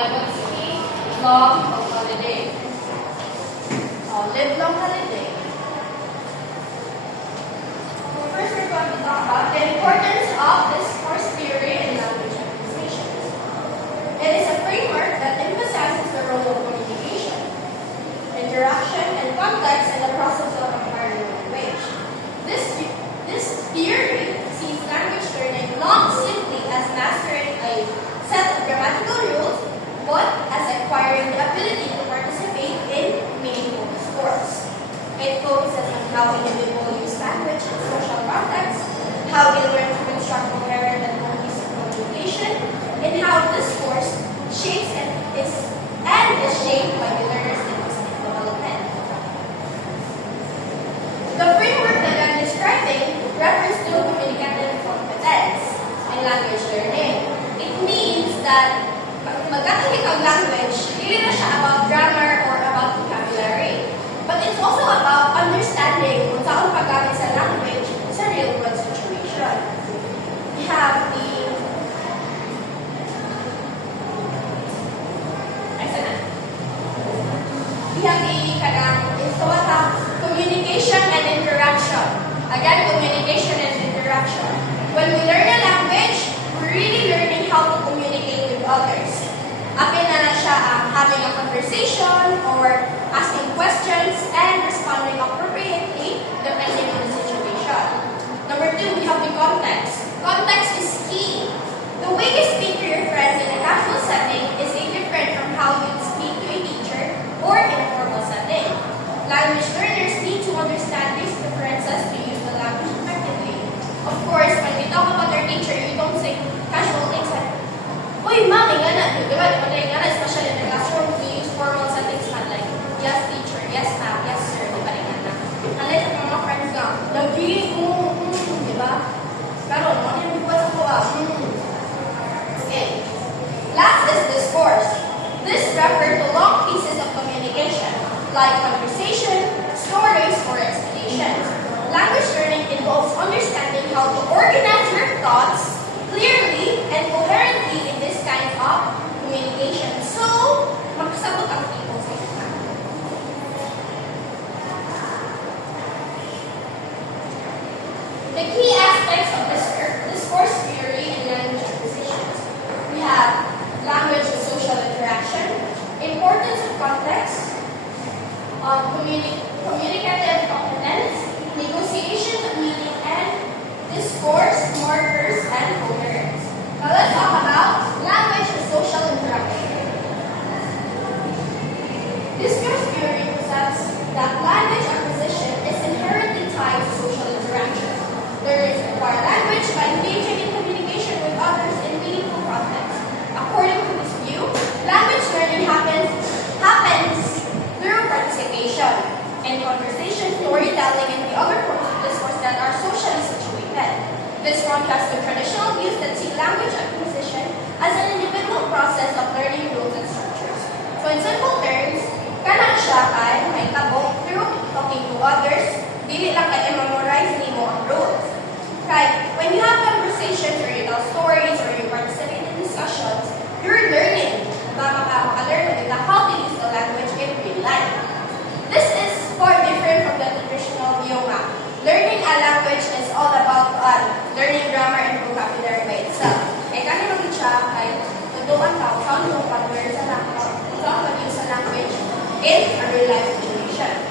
Ski, long holiday. Live long holiday. First, we're going to talk about the importance of discourse theory in language acquisitions. It is a framework that emphasizes the role of communication, interaction, and context in the process of acquiring language. This theory sees language learning not simply as mastering a set of grammatical rules, but as acquiring the ability to participate in meaningful discourse. It focuses on how individuals use language in social contexts, how they learn to construct coherent and cohesive communication, and how discourse shapes and is shaped by the learner's linguistic development. The framework that I'm describing refers to communicative competence in language learning. It means that magkakalit ang language, hindi na siya about grammar or about vocabulary. But it's also about understanding kung saan paggamit sa language sa real-world situation. We have communication and interaction. Again, communication and interaction. When we learn a language, we're really learning how to communicate with others. Akin na siya having a conversation or asking questions and responding appropriately depending on the situation. Number 2, we have the context. Context is key. The way you speak to your friends in a casual setting is different from how you speak to a teacher or in a formal setting. Language learners need to understand these differences to use the language effectively. Of course, when we talk about our teacher, you don't say casual things like, "Uy, mami, nga na." Di ba? Especially in the classroom, we use formal settings like, "Yes, teacher. Yes, ma'am. Yes, sir." Di ba? Unless ang mga friends ka, "Lagi, di ba? Pero, ano yung bukas ako Okay. Last is discourse. This refers to long pieces of communication, like conversation, stories, or explanations. Language learning involves understanding how to organize your thoughts clearly and coherently in this kind of communication. So, makasabot ang people sa isa. The key aspects of discourse theory and language acquisitions. We have language and social interaction, importance of context, communicative competence, negotiation of meaning, and discourse, markers, and coherence. Now let's talk about language and social interaction. Discourse theory presents that language acquisition is inherently tied to social interaction. Learners acquire language by engaging in communication with others in meaningful contexts. According to this view, language learning happens through participation in conversation, storytelling, and the other forms of discourse that are socially situated. This contrasts with traditional views that see language acquisition as an individual process of learning rules and structures. So in simple terms, kana siya kay may tabong through talking to others, dili lang kay memorize nimo ang rules. Right? When you have conversations or you tell stories or you participate in discussions, you're learning. Makaka-learn nila how to use the language in real life. This is far different from the traditional view nga. Learning a language is all about learning grammar and vocabulary by itself. Kaya kami maging siya ay tutuan ka kung saan mo pag-learn sa language in a real life situation.